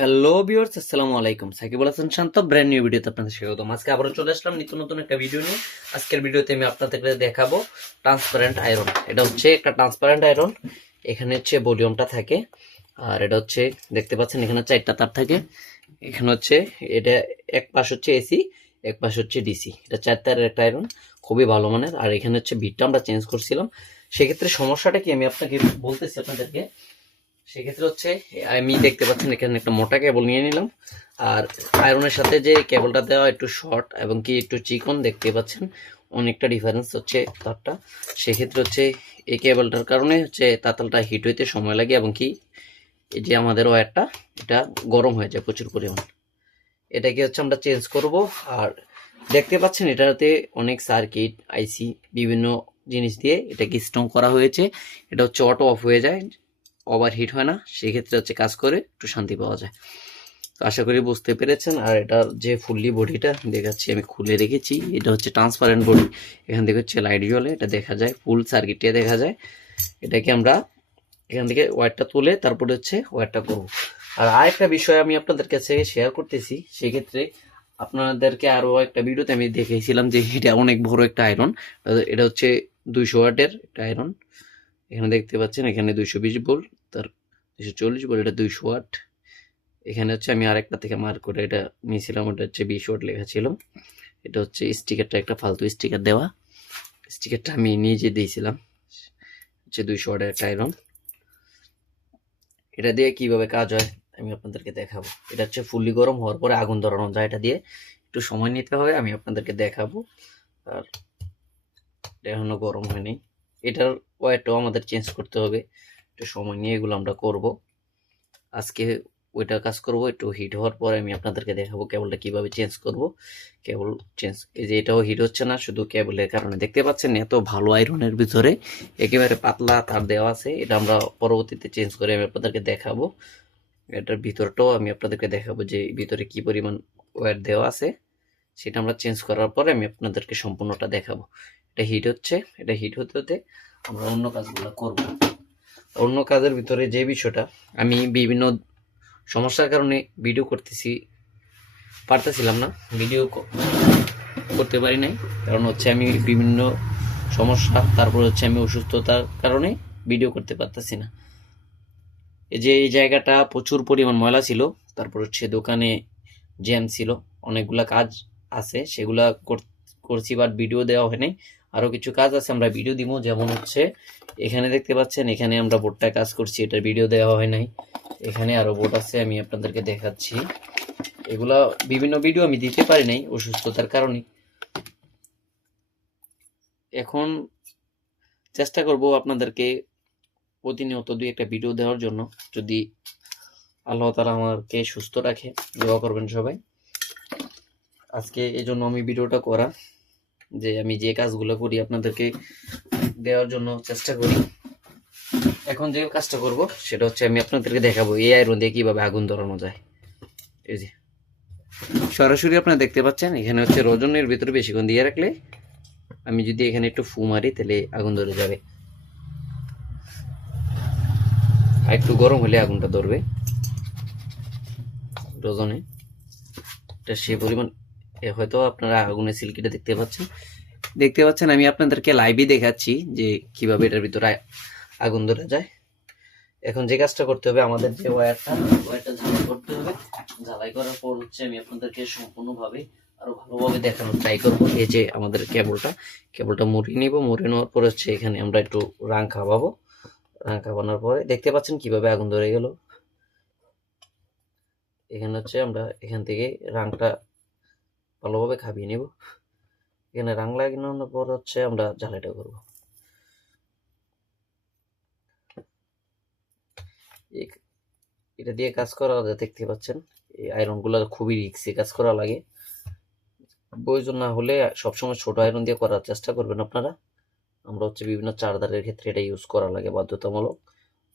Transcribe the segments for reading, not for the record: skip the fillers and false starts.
Hello viewers, আসসালামু আলাইকুম। সাকিবুল হাসান শান্ত brand new ভিডিওতে আপনাদের স্বাগতম। আজকে আবারও চলে আসলাম নিত্য নতুন একটা ভিডিও নিয়ে। আজকের ভিডিওতে আমি আপনাদেরকে দেখাবো ট্রান্সপারেন্ট আয়রন। এটা হচ্ছে একটা ট্রান্সপারেন্ট আয়রন। এখানে হচ্ছে ভলিউমটা থাকে, আর এটা হচ্ছে দেখতে পাচ্ছেন এখানে 4টা তার থাকে। এখানে হচ্ছে এটা এক পাশ হচ্ছে এসি, এক পাশ হচ্ছে ডিসি। এটা 4 তারের একটা আয়রন, খুবই ভালো মানের। আর এখানে হচ্ছে বিটটা আমরা চেঞ্জ করছিলাম। সেক্ষেত্রে সমস্যাটা কি আমি আপনাকে বলতেছি আপনাদেরকে। সেক্ষেত্রে হচ্ছে আমি দেখতে পাচ্ছেন এখানে একটা মোটা কেবল নিয়ে নিলাম, আর আয়রনের সাথে যে কেবলটা দেওয়া একটু শর্ট এবং কি একটু চিকন দেখতে পাচ্ছেন, অনেকটা ডিফারেন্স হচ্ছে তারটা। সেক্ষেত্রে হচ্ছে এই কেবলটার কারণে হচ্ছে তাতালটা হিট হইতে সময় লাগে এবং কি এই যে আমাদের ওয়্যারটা এটা গরম হয়ে যায় প্রচুর পরিমাণ। এটাকে হচ্ছে আমরা চেঞ্জ করব। আর দেখতে পাচ্ছেন এটাতে অনেক সার্কিট আইসি বিভিন্ন জিনিস দিয়ে এটাকে স্ট্রং করা হয়েছে। এটা হচ্ছে অটো অফ হয়ে যায়, ওভার হিট হয় না। সেক্ষেত্রে হচ্ছে কাজ করে একটু শান্তি পাওয়া যায়। তো আশা করি বুঝতে পেরেছেন। আর এটার যে ফুললি বডিটা দেখাচ্ছি, আমি খুলে রেখেছি। এটা হচ্ছে ট্রান্সপারেন্ট বডি। এখান থেকে হচ্ছে লাইট জ্বলে, এটা দেখা যায়, ফুল সার্কিটে দেখা যায়। এটাকে আমরা এখান থেকে ওয়্যারটা তুলে তারপরে হচ্ছে ওয়্যারটা করব। আর আরেকটা বিষয় আমি আপনাদের কাছে শেয়ার করতেছি। সেক্ষেত্রে আপনাদেরকে আরও একটা ভিডিওতে আমি দেখিয়েছিলাম যে এটা অনেক বড় একটা আয়রন। এটা হচ্ছে 200 ওয়াটের একটা আয়রন। এখানে দেখতে পাচ্ছেন এখানে 220 ভোল্ট, তার 240 ভোল্ট, এটা 200 ওয়াট। এখানে হচ্ছে আমি আরেকটা থেকে মার্ক করে এটা নিয়েছিলাম, ওটা হচ্ছে 20 ওয়াট লেখা ছিল। এটা হচ্ছে স্টিকারটা একটা ফালতু স্টিকার দেওয়া, স্টিকারটা আমি নিজে দিয়েছিলাম। হচ্ছে 200 ওয়াটের একটা আয়রন। এটা দিয়ে কিভাবে কাজ হয় আমি আপনাদেরকে দেখাবো। এটা হচ্ছে ফুললি গরম হওয়ার পরে আগুন ধরানো যায়। এটা দিয়ে একটু সময় নিতে হয়, আমি আপনাদেরকে দেখাবো। আর এটা এখনো গরম হয়নি। এটার ওয়েটও আমাদের চেঞ্জ করতে হবে, একটু সময় নিয়ে এগুলো আমরা করব। আজকে ওইটা কাজ করব। একটু হিট হওয়ার পরে আমি আপনাদেরকে দেখাবো কেবলটা কিভাবে চেঞ্জ করব। কেবল চেঞ্জ, এই যে এটাও হিট হচ্ছে না শুধু কেবলের কারণে। দেখতে পাচ্ছেন এত ভালো আয়রনের ভিতরে একেবারে পাতলা তার দেওয়া আছে। এটা আমরা পরবর্তীতে চেঞ্জ করে আমি আপনাদেরকে দেখাবো। এটার ভিতরটাও আমি আপনাদেরকে দেখাবো যে ভিতরে কি পরিমাণ ওয়্যার দেওয়া আছে। সেটা আমরা চেঞ্জ করার পরে আমি আপনাদেরকে সম্পূর্ণটা দেখাবো। এটা হিট হচ্ছে, এটা হিট হতে হতে আমরা অন্য কাজগুলো করব। অন্য কাজের ভিতরে যে বিষয়টা, আমি বিভিন্ন সমস্যার কারণে ভিডিও পারতেছিলাম না, ভিডিও করতে পারি নাই। কারণ হচ্ছে আমি বিভিন্ন সমস্যা, তারপর হচ্ছে আমি অসুস্থতার কারণে ভিডিও করতে পারতেছি না। এই যে এই জায়গাটা প্রচুর পরিমাণ ময়লা ছিল, তারপর হচ্ছে দোকানে জ্যাম ছিল, অনেকগুলা কাজ আছে সেগুলা করছি, বাট ভিডিও দেওয়া হয় নাই। আরো কিছু কাজ আছে, আমরা ভিডিও দিব। যেমন হচ্ছে এখানে দেখতে পাচ্ছেন এখানে আমরা বোর্ডটা কাজ করছি, এটার ভিডিও দেওয়া হয় নাই। এখানে আরো বোর্ড আছে, আমি আপনাদেরকে দেখাচ্ছি। এগুলা বিভিন্ন ভিডিও আমি দিতে পারি নাই অসুস্থতার কারণে। এখন চেষ্টা করব আপনাদেরকে প্রতিনিয়ত 2-1টা ভিডিও দেওয়ার জন্য। যদি আল্লাহ তাআলা আমাকে সুস্থ রাখে, দোয়া করবেন সবাই। আজকে এই জন্য আমি ভিডিওটা করা, যে আমি যে কাজগুলো করি আপনাদেরকে দেওয়ার জন্য চেষ্টা করি। এখন যে কাজটা করব সেটা হচ্ছে আমি আপনাদেরকে দেখাবো এই আয়রন দিয়ে কিভাবে আগুন ধরানো যায়। এই যে সরাসরি আপনারা দেখতে পাচ্ছেন এখানে হচ্ছে রজনের ভিতরে বেশিক্ষণ দিয়ে রাখলে, আমি যদি এখানে একটু ফু মারি তাহলে আগুন ধরে যাবে। আর একটু গরম হলে আগুনটা ধরবে রজনে। এটা সে পরিমাণ হয়তো আপনারা আগুনের সিল্কিটা দেখতে পাচ্ছেন আমি আপনাদেরকে লাইভে দেখাচ্ছি যে কিভাবে এটার ভিতরে আগুন ধরে যায়। এখন যে কাজটা করতে হবে, আমাদের যে ওয়্যারটা ঝালাই করতে হবে। ঝালাই করার পর হচ্ছে আমি আপনাদেরকে সম্পূর্ণভাবে আরো ভালোভাবে দেখানোর ট্রাই করবো। এই যে আমাদের কেবলটা মুড়িয়ে নিব। মুড়িয়ে নেওয়ার পর হচ্ছে এখানে আমরা একটু রাং খাওয়াবো। রাং খাওয়ানোর পরে দেখতে পাচ্ছেন কিভাবে আগুন ধরে গেল। এখানে হচ্ছে আমরা এখান থেকে রাংটা ভালোভাবে খাবিয়ে নিব। এখানে রাং লাগানোর পর হচ্ছে আমরা ঝালাইটা করব। এটা দিয়ে কাজ করা দেখতে পাচ্ছেন এই আয়রন গুলো খুবই রিস্কি কাজ করা লাগে। প্রয়োজন না হলে সবসময় ছোট আয়রন দিয়ে করার চেষ্টা করবেন আপনারা। আমরা হচ্ছে বিভিন্ন চার্জারের ক্ষেত্রে এটা ইউজ করা লাগে বাধ্যতামূলক,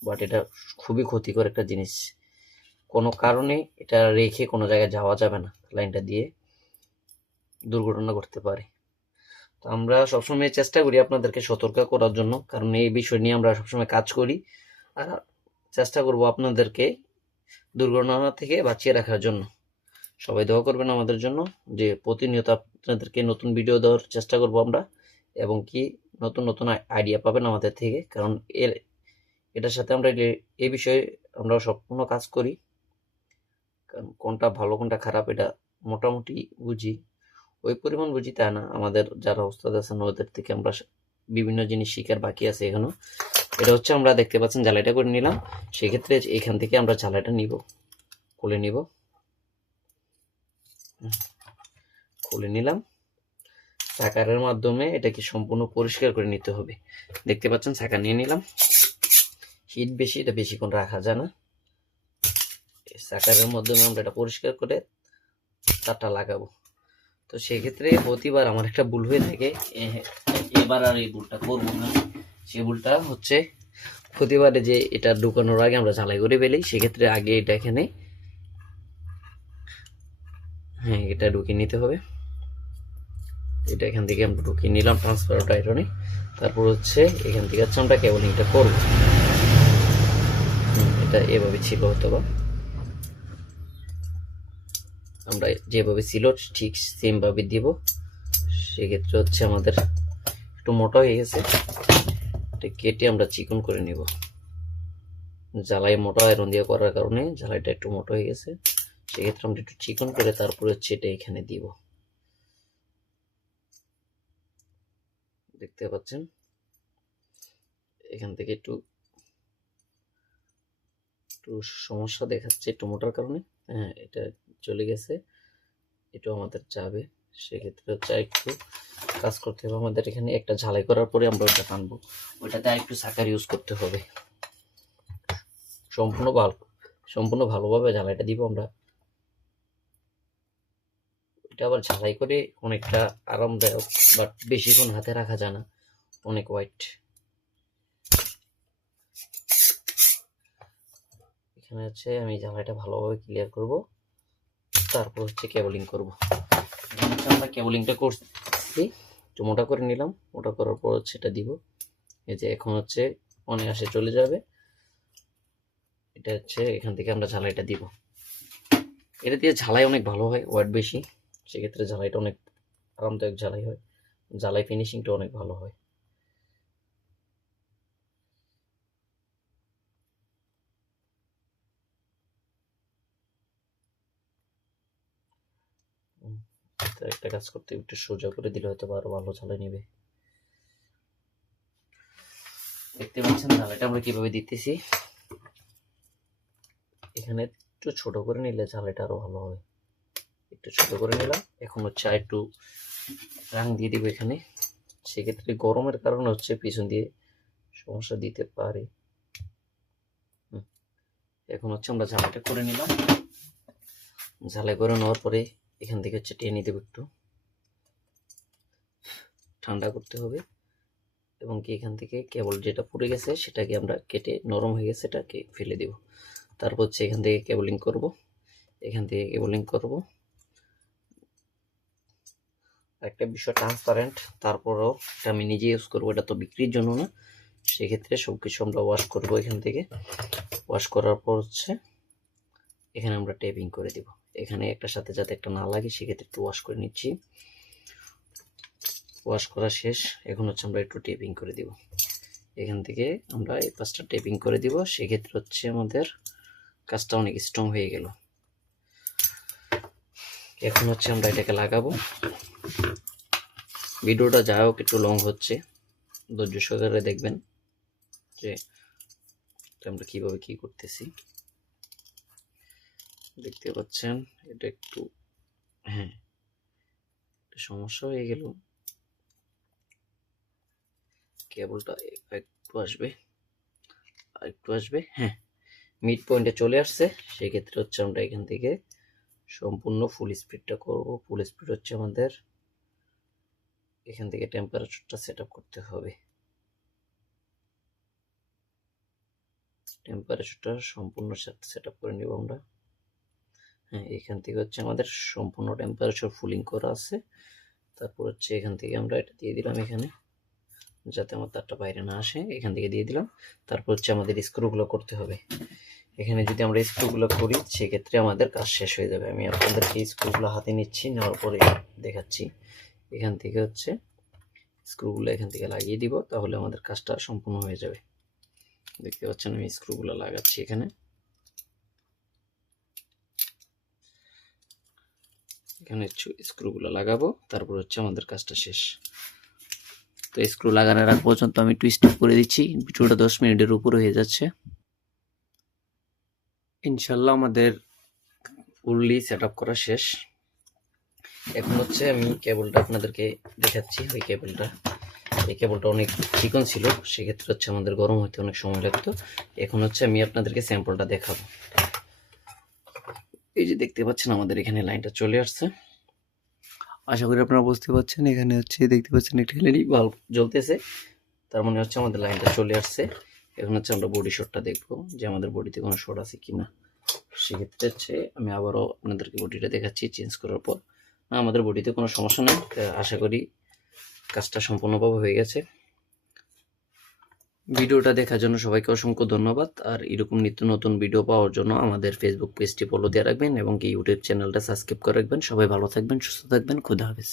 বাট এটা খুবই ক্ষতিকর একটা জিনিস। কোনো কারণে এটা রেখে কোনো জায়গায় যাওয়া যাবে না, লাইনটা দিয়ে দুর্ঘটনা ঘটতে পারে। তো আমরা সবসময় চেষ্টা করি আপনাদেরকে সতর্ক করার জন্য, কারণ এই বিষয় নিয়ে আমরা সবসময় কাজ করি। আর চেষ্টা করব আপনাদেরকে দুর্ঘটনা থেকে বাঁচিয়ে রাখার জন্য। সবাই দোয়া করবেন আমাদের জন্য, যে প্রতিনিয়ত আপনাদেরকে নতুন ভিডিও দেওয়ার চেষ্টা করব আমরা, এবং কি নতুন নতুন আইডিয়া পাবেন আমাদের থেকে। কারণ এটার সাথে আমরা এই বিষয়ে আমরা সম্পূর্ণ কাজ করি, কারণ কোনটা ভালো কোনটা খারাপ এটা মোটামুটি বুঝি, ওই পরিমাণ বুঝি তা না, আমাদের যারা ওস্তাদ আছেন ওদের থেকে আমরা বিভিন্ন জিনিস শিখার বাকি আছে এখনো। এটা হচ্ছে আমরা দেখতে পাচ্ছেন ঝালাইটা করে নিলাম, সেক্ষেত্রে এখান থেকে আমরা ঝালাইটা নিব, খুলে নিব, খুলে নিলাম। চাকারের মাধ্যমে এটাকে সম্পূর্ণ পরিষ্কার করে নিতে হবে। দেখতে পাচ্ছেন চাকা নিয়ে নিলাম, হিট বেশি, এটা বেশিক্ষণ রাখা যায় না। চাকারের মাধ্যমে আমরা এটা পরিষ্কার করে তারটা লাগাবো। তো সেক্ষেত্রে প্রতিবার আমার একটা ভুল হয়ে থাকে, এবার আর এই ভুলটা করবো না। সেই ভুলটা হচ্ছে প্রতিবারে যে এটা ঢুকানোর আগে আমরা ঝালাই করে ফেলি, সেক্ষেত্রে আগে এটা এখানে এটা ঢুকিয়ে নিতে হবে। এটা এখান থেকে আমরা ঢুকিয়ে নিলাম ট্রান্সপারেন্ট আয়রনে। তারপর হচ্ছে এখান থেকে হচ্ছে আমরা কেবলিংটা করবো। এটা এভাবে ছিল, অথবা আমরা যেভাবে ছিল ঠিক সেম ভাবে দিব। সেক্ষেত্রে হচ্ছে আমাদের একটু মোটা হয়ে গেছে, এটা কেটে আমরা চিকন করে নিব। জ্বালাই মোটা আয়রন দিয়ে করার কারণে জ্বালাইটা একটু মোটা হয়ে গেছে, সেক্ষেত্রে আমরা একটু চিকন করে তারপরে হচ্ছে এটা এখানে দিব। দেখতে পাচ্ছেন এখান থেকে একটু সমস্যা দেখাচ্ছে একটু মোটার কারণে। হ্যাঁ, এটা চলে গেছে, এটা আমাদের যাবে। সেক্ষেত্রে হচ্ছে একটু কাজ করতে হবে আমাদের। এখানে একটা ঝালাই করার পরে আমরা ওটা টানবো, ওইটাতে একটু সাকার ইউজ করতে হবে। সম্পূর্ণ ভালোভাবে ঝালাইটা দিব আমরা। এটা আবার ঝালাই করে অনেকটা আরামদায়ক, বাট বেশিক্ষণ হাতে রাখা যায় না, অনেক ওয়াইট। এখানে হচ্ছে আমি ঝালাইটা ভালোভাবে ক্লিয়ার করব, তারপর হচ্ছে কেবলিং করব। এখানে হচ্ছে আমরা কেবলিংটা করছি, একটু মোটা করে নিলাম, মোটা করার পর হচ্ছে এটা দিব। এই যে এখন হচ্ছে অনায়াসে চলে যাবে। এটা হচ্ছে এখান থেকে আমরা ঝালাইটা দিব। এটা দিয়ে ঝালাই অনেক ভালো হয়, ওয়াট বেশি, সেক্ষেত্রে ঝালাইটা অনেক আরামদায়ক ঝালাই হয়, ঝালাই ফিনিশিংটা অনেক ভালো হয়। একটা কাজ করতে একটু সোজা করে দিলে হয়তো আরো ভালো ঝালাই নেবে। দেখতে পাচ্ছেন ঝালাইটা আমরা কিভাবে দিতেছি। এখানে একটু ছোট করে নিলে ঝালাইটা আরো ভালো হবে। একটু ছোট করে নিলাম। এখন হচ্ছে আর একটু রাং দিয়ে দিব এখানে। সেক্ষেত্রে গরমের কারণে হচ্ছে পিছন দিয়ে সমস্যা দিতে পারে। এখন হচ্ছে আমরা ঝালাইটা করে নিলাম। ঝালাই করে নেওয়ার পরে এখান থেকে হচ্ছে টেনে দেবো, একটু ঠান্ডা করতে হবে, এবং কি এখান থেকে কেবল যেটা পুড়ে গেছে সেটাকে আমরা কেটে, নরম হয়ে গেছে এটাকে ফেলে দেব। তারপর হচ্ছে এখান থেকে কেবলিং করব, এখান থেকে কেবলিং করব। একটা বিষয় ট্রান্সপারেন্ট, তারপরও এটা আমি নিজে ইউজ করবো, এটা তো বিক্রির জন্য না। সেক্ষেত্রে সবকিছু আমরা ওয়াশ করব। এখান থেকে ওয়াশ করার পর হচ্ছে এখানে আমরা টেপিং করে দিব। এখানে একটা সাথে যাতে একটা না লাগে সেক্ষেত্রে একটু ওয়াশ করে নিচ্ছি। ওয়াশ করা শেষ, এখন হচ্ছে আমরা একটু টেপিং করে দিব। এখান থেকে আমরা এই পাশটা টেপিং করে দিব, সেক্ষেত্রে হচ্ছে আমাদের কাজটা অনেক স্ট্রং হয়ে গেল। এখন হচ্ছে আমরা এটাকে লাগাবো। ভিডিওটা যা হোক একটু লং হচ্ছে, ধৈর্য সহকারে দেখবেন যে আমরা কিভাবে কি করতেছি। দেখতে পাচ্ছেন এটা একটু সমস্যা হয়ে গেল, কেবলটা একটু আসবে। মিড পয়েন্টে চলে আসছে। সেক্ষেত্রে হচ্ছে আমরা এখান থেকে সম্পূর্ণ ফুল স্পিডটা করব। ফুল স্পিড হচ্ছে আমাদের এখান থেকে টেম্পারেচারটা সেট আপ করতে হবে। টেম্পারেচারটা সম্পূর্ণ সেট আপ করে নিব আমরা। এখান থেকে হচ্ছে আমাদের সম্পূর্ণ টেম্পারেচার ফুলিং করা আছে। তারপর হচ্ছে এখান থেকে আমরা এটা দিয়ে দিলাম এখানে, যাতে আমার তারটা বাইরে না আসে। এখান থেকে দিয়ে দিলাম। তারপর হচ্ছে আমাদের স্ক্রুগুলো করতে হবে। এখানে যদি আমরা স্ক্রুগুলো করি সেক্ষেত্রে আমাদের কাজ শেষ হয়ে যাবে। আমি আপনাদেরকে স্ক্রুগুলো হাতে নিচ্ছি, নেওয়ার পরে দেখাচ্ছি। এখান থেকে হচ্ছে স্ক্রুগুলো এখান থেকে লাগিয়ে দিব, তাহলে আমাদের কাজটা সম্পূর্ণ হয়ে যাবে। দেখতে পাচ্ছেন আমি স্ক্রুগুলো লাগাচ্ছি এখানে। এখানে স্ক্রুগুলো লাগাবো, তারপর হচ্ছে আমাদের কাজটা শেষ। তো স্ক্রু লাগানোর আগ পর্যন্ত আমি একটু স্টপ করে দিচ্ছি, ভিডিওটা 10 মিনিটের উপরে হয়ে যাচ্ছে। ইনশাল্লাহ আমাদের ফুললি সেট আপ করা শেষ। এখন হচ্ছে আমি কেবলটা আপনাদেরকে দেখাচ্ছি। ওই কেবলটা, এই কেবলটা অনেক চিকন ছিল, সেক্ষেত্রে হচ্ছে আমাদের গরম হতে অনেক সময় লাগতো। এখন হচ্ছে আমি আপনাদেরকে স্যাম্পলটা দেখাবো। এই যে দেখতে পাচ্ছেন আমাদের এখানে লাইনটা চলে আসছে। আশা করি আপনারা বুঝতে পারছেন। এখানে হচ্ছে দেখতে পাচ্ছেন একটা এলইডি বাল্ব জ্বলতেছে, তার মানে হচ্ছে আমাদের লাইনটা চলে আসছে। এখন হচ্ছে আমরা বডি শটটা দেখবো যে আমাদের বডিতে কোনো শর্ট আছে কিনা। সেক্ষেত্রে হচ্ছে আমি আবারও আপনাদেরকে বডিটা দেখাচ্ছি চেঞ্জ করার পর। না, আমাদের বডিতে কোনো সমস্যা নেই। আশা করি কাজটা সম্পূর্ণভাবে হয়ে গেছে। ভিডিওটা দেখার জন্য সবাইকে অসংখ্য ধন্যবাদ। আর এরকম নিত্য নতুন ভিডিও পাওয়ার জন্য আমাদের ফেসবুক পেজটি ফলো দিয়ে রাখবেন এবং কি ইউটিউব চ্যানেলটা সাবস্ক্রাইব করে রাখবেন। সবাই ভালো থাকবেন, সুস্থ থাকবেন। খুদা হাফেজ।